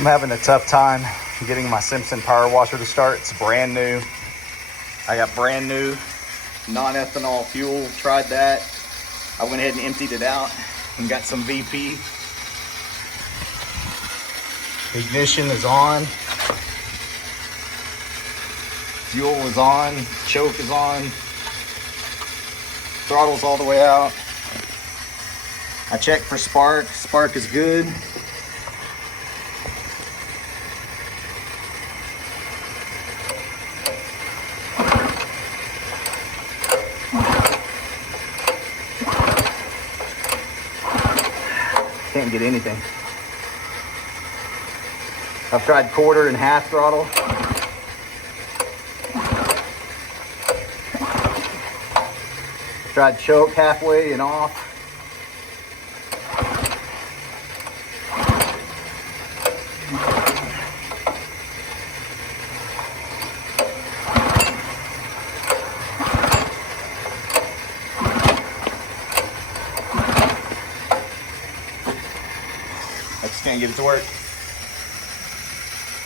I'm having a tough time getting my Simpson power washer to start. It's brand new. I got brand new non-ethanol fuel, tried that. I went ahead and emptied it out and got some VP. Ignition is on. Fuel is on. Choke is on. Throttle's all the way out. I checked for spark. Spark is good. Can't get anything. I've tried quarter and half throttle. Tried choke halfway and off. I just can't get it to work.